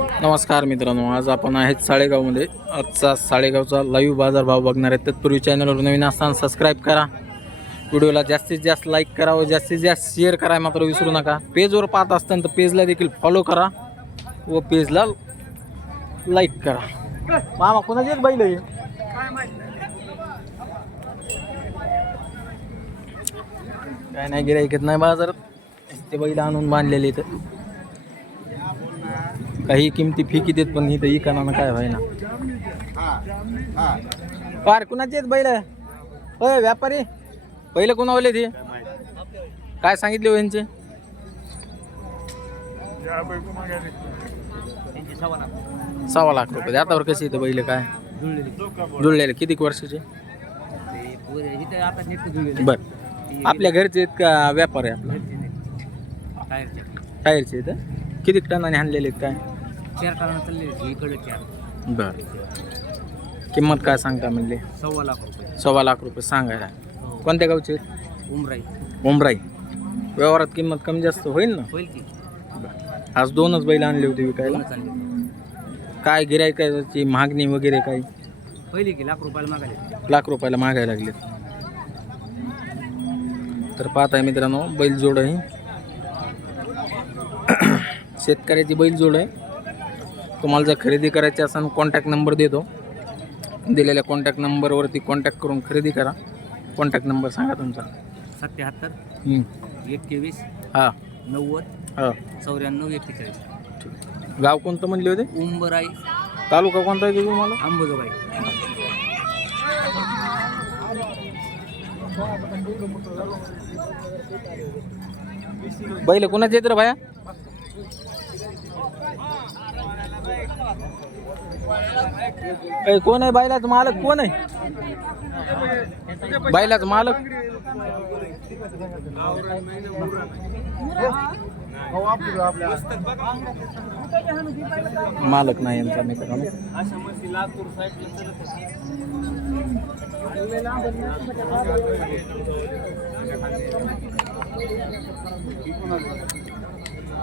नमस्कार मित्रांनो आज आपण आहेत साळेगावमध्ये. आजचा साळेगावचा लाईव्ह बाजारभाव बघणार आहेत. तत्पूर्वी चॅनलवर नवीन असताना सबस्क्राईब करा. व्हिडिओला जास्तीत जास्त लाईक करा व जास्तीत जास्त शेअर करा मात्र विसरू नका. पेजवर पाहत असताना तर पेजला देखील फॉलो करा व पेजला लाईक करा. मामा कोणाची बैल आहे? काय नाही गिरायकत नाही बाजारात. ते बैल आणून बांधलेले इथं. काही किमती फिकी देत पण इथं इकाना काय व्हायना. पार कुणाचे आहेत बैल? होय व्यापारी? पहिले कोणावले ते काय सांगितले हो यांचे? सव्वा लाख रुपये. आतावर कसे इथं बैल काय? जुळलेले. किती वर्षाचे? बर. आपल्या घरचे आहेत का व्यापार आहे आपला? टायरचे. आहेत किती टनाने आणलेले आहेत काय? चार कारण चालले इकडे चार. बर. किंमत काय सांगता म्हणले? सव्वा लाख रुपये. सव्वा लाख रुपये सांगायला. कोणत्या गावचे? उमराई. उमराई. व्यवहारात किंमत कमी जास्त होईल ना? होईल की. आज दोनच बैल आणले होते विकायला. काय गिरायकाची मागणी वगैरे काही? पहिली की लाख रुपयाला मागायला लाख रुपयाला मागायला लागले. तर पाहताय मित्रांनो बैल जोड आहे. शेतकऱ्याची बैल जोड आहे. तुम्हाला जर खरेदी करायची असेल कॉन्टॅक्ट नंबर देतो. दिलेल्या कॉन्टॅक्ट नंबरवरती कॉन्टॅक्ट करून खरेदी करा. कॉन्टॅक्ट नंबर सांगा तुमचा. सत्याहत्तर. एकवीस हा. नव्वद हा. चौऱ्याण्णव एक्केचाळीस. गाव कोणतं म्हणले होते? उंबराई. तालुका कोणता आहे तुम्हाला अंबोजोबाई बैल कोणाचे येत रे भाया? ए, कोण आहे बैलाच मालक? कोण आहे? बैलाच मालक? मालक नाही यांचा मित्रांनो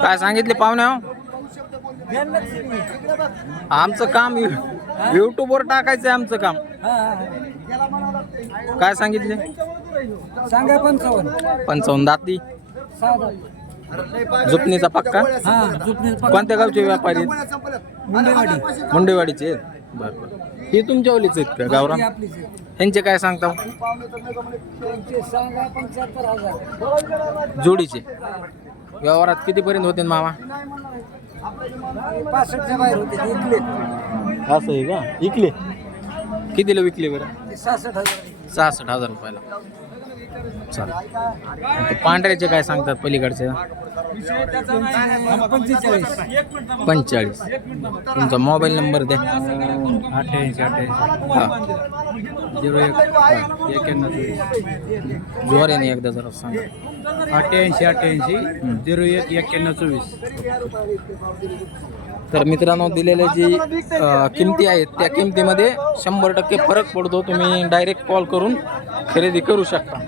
काय सांगितले पाहुणे हो? आमचं काम युट्यूबवर टाकायचं आहे आमचं काम. काय सांगितले? सांगा पंचावन्न. पंचावन्न दाती. जुपणीचा पक्का? कोणत्या गावचे व्यापारी मुंडेवाडीचे बरं बरं. हे तुमच्या ओलीच आहेत का आपलीच ह्यांचे काय सांगता? जोडीचे. व्यवहारात कितीपर्यंत होते मामा? पासष्टच्या बाहेर होते ते इकले. असं आहे का? विकले कितीला विकले बरं? सहासष्ट हजार सहासष्ट हजार रुपयाला. चालेल. पांढऱ्याचे काय सांगतात पलीकडचे? पंचेचाळीस तुमचा मोबाईल नंबर द्या अठ्ठ्याऐंशी अठ्ठ्याऐंशी हा झिरो एक चोवीस जोराने एकदा जरा सांगा अठ्ठ्याऐंशी अठ्ठ्याऐंशी. झिरो एक एक्क्याण्णव चोवीस तर मित्रांनो दिलेल्या जी किमती आहेत त्या किमतीमध्ये शंभर टक्के फरक पडतो. तुम्ही डायरेक्ट कॉल करून खरेदी करू शकता.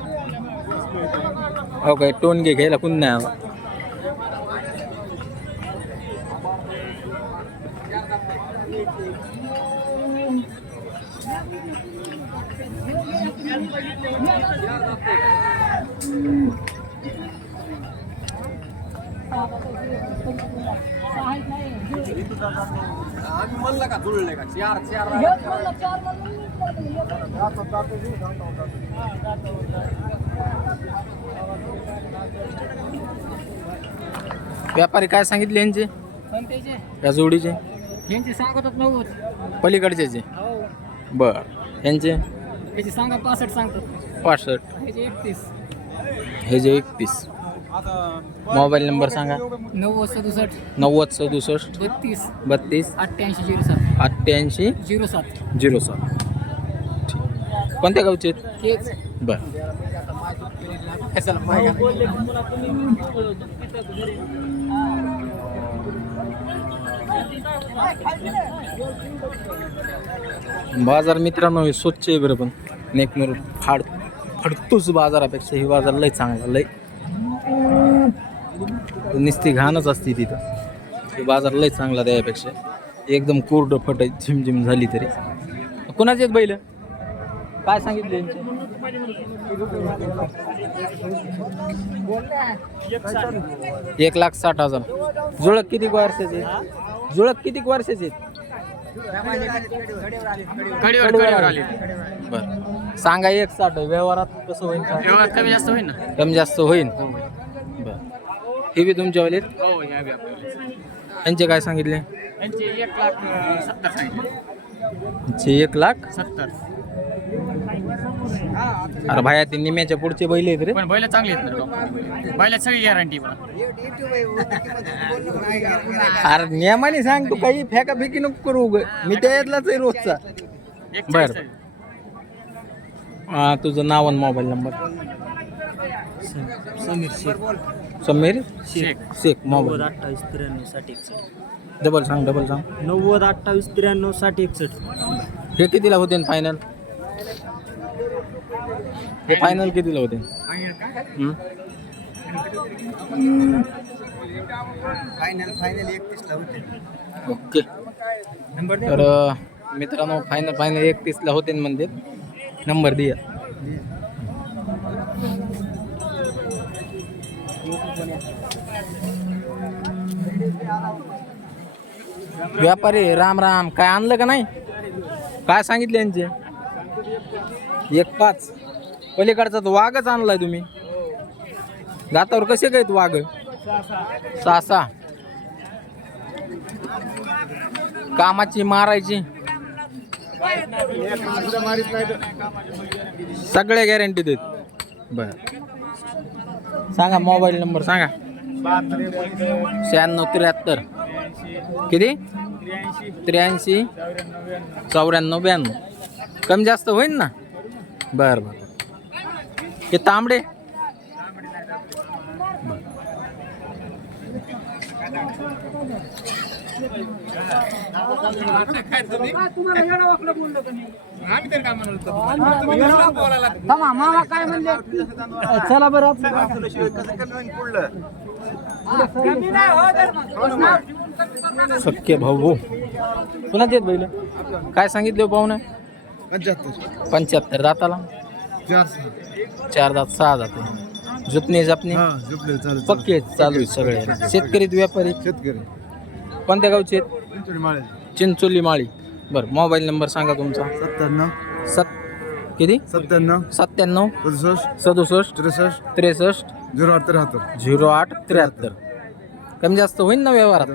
हो काय? टोनगे घ्यायला कोण नाही आला. व्यापारी काय सांगितले यांचे? या जोडीचे? यांची सांगतात नव्वद पलीकडच्याचे हो. बर. यांचे? याची सांगा पासष्ट सांगतात. पासष्ट. याची एकतीस. हे जे एकतीस. मोबाईल नंबर सांगा. नव्वद सदुसष्ट. नव्वद सदुसष्ट. बत्तीस. बत्तीस. अठ्ठ्याऐंशी झिरो सात. अठ्ठ्याऐंशी. झिरो सात. झिरो सात. ठीक. कोणत्या गावचे? आहेत तेच बरं बाजार मित्रांनो हे स्वच्छ आहे बरं पण. नेकमेर फाड फडतूच बाजारापेक्षा ही बाजार लय चांगला लय. नुसती घाणच असते तिथं. हे बाजार लय चांगला त्यापेक्षा. एकदम कोरडं फट झिमझिम झाली तरी. कुणाचे आहेत बैल? काय सांगितले एक लाख साठ हजार. जुळक किती वर्षाचे? जुळक किती वर्षाचे बर. सांगा एक साठ व्यवहारात कसं होईल? का? कमी जास्त होईल ना? कमी जास्त होईल. बर. हे बी तुमच्यावाले आहेत? हो ह्या बी आपल्याला यांचे काय सांगितले? यांचे एक लाख अं, सत्तर. सांगितले यांचे एक लाख? सत्तर. अरे भाया ते निम्याच्या पुढचे बैल आहेत रे. पण बैल चांगली आहेत ना डॉक्टर बैलात सगळी गॅरंटी पण. अरे नियमाने सांग तू काही फेका फेकी नको करू उग. मी त्यातलाच आहे रोजचा. एक बरं. चाळीस आहे. हा तुझं नाव आणि mobile number. Sameer Shaikh. Sameer Shaikh. Shaikh mobile. अठ्ठावीस त्र्याण्णव साठ एकसष्ट. डबल सांग डबल सांग. नव्वद अठ्ठावीस त्र्याण्णव साठ एकसष्ट. हे कितीला होते फायनल हे फायनल कितीला होते? हम्म? फायनल फायनल एकतीसला होते. ओके. नंबर तर मित्रांनो फायनल फायनल एकतीसला होते ना म्हणजे नंबर द्या व्यापारी राम राम काय आणलं का नाही? काय सांगितले यांचे? एक पाच. पलीकडचा तो वाघच आणलाय तुम्ही. दातावर कसे काय वाघ? सहा सहा. कामाची मारायची. सगळे गॅरंटी देत बर. सांगा मोबाईल नंबर सांगा. शहाण्णव त्र्याहत्तर. किती? त्र्याऐंशी. चौऱ्याण्णव ब्याण्णव. कमी जास्त होईल ना? बर बर. हे तांबडे. मामा काय म्हणले? चला बरं सख्य भाऊ भाऊ. पुन्हा देत बैल. काय सांगितले पाहुणे? पंच्याहत्तर. पंच्याहत्तर दाताला? चार सहा. चार दात सहा दात. जुपणे जपणे हा झोपले चालू पक्के आहेत, चालू आहे सगळे. शेतकरी व्यापारी शेतकरी. कोणत्या गावचे आहेत? चिंचोली माळे. चिंचोली माळी. बरं मोबाईल नंबर सांगा तुमचा. सत्त्याण्णव. सत किती? सत्त्याण्णव. सत्त्याण्णव. सदुसष्ट. सदुसष्ट. त्रेसष्ट. त्रेसष्ट. झिरो आठ त्र्याहत्तर. झिरो आठ त्र्याहत्तर. कमी जास्त होईल ना व्यवहारात?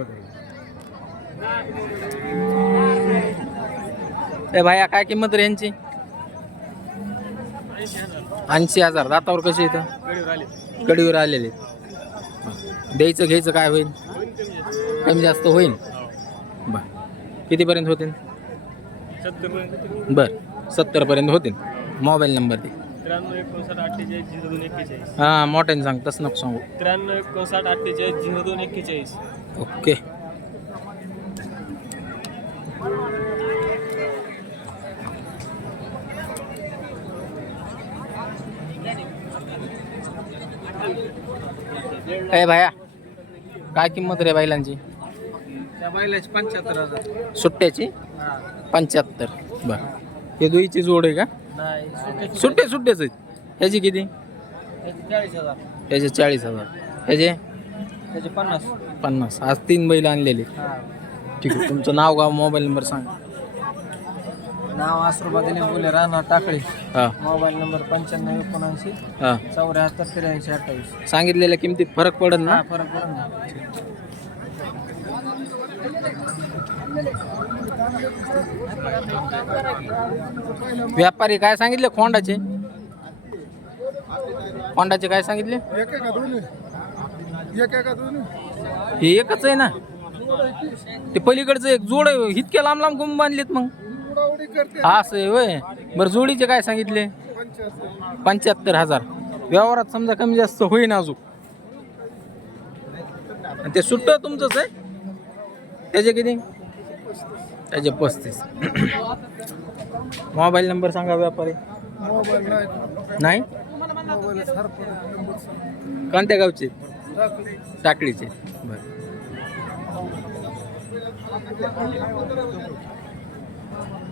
ए भाया काय किंमत रे यांची? ऐंशी हजार. दातावर कसे येतं कडीवर आलेले. द्यायचं घ्यायचं काय होईल? कमी जास्त होईल? बर. कितीपर्यंत होतील? बर. सत्तरपर्यंत होतील. मोबाईल नंबर दे. त्र्याण्णव एकोणसाठ अठ्ठेचाळीस झिरो दोन एक्केचाळीस हां मोठ्याने सांग तसं नको सांगू. त्र्याण्णव एकोणसाठ अठ्ठेचाळीस झिरो दोन एक्केचाळीस. ओके. ए भाया काय किंमत रे बैलांची? बैलाची पंच्याहत्तर हजार. सुट्ट्याची? पंच्याहत्तर. बर. हे दुईची जोड आहे का? सुट्टे सुट्टेच आहेत. ह्याची किती? चाळीस हजार. ह्याचे चाळीस हजार. ह्याचे? त्याचे पन्नास. पन्नास. आज तीन बैल आणलेले. ठीक आहे तुमचं नाव गाव मोबाईल नंबर सांग. नाव आश्रुबा दिलीप बोले राहणार टाकळी. हां. मोबाईल नंबर पंच्याण्णव एकोणऐंशी हां. चौऱ्याहत्तर त्र्याऐंशी अठ्ठावीस. सांगितलेल्या किमतीत फरक पडत ना? हा फरक पडून व्यापारी काय सांगितले खोंडाचे? खोंडाचे काय सांगितले? एक एका दोन्ही? हे एकच आहे ना? ते पलीकडचं एक जोड आहे इतक्या लांब लांब गुम बांधलेत मग. उडाउडी करते. असं आहे होय बरं जोडीचे काय सांगितले? पंच्याहत्तर पंच्याहत्तर हजार. व्यवहारात समजा कमी जास्त होईन अजून. आणि ते सुट्ट तुमचंच आहे? त्याचे किती? त्याचे पस्तीस. मोबाईल नंबर सांगा व्यापारी. मोबाईल नाही. मोबाईल. कोणत्या गावचे. टाकळीचे. बरं.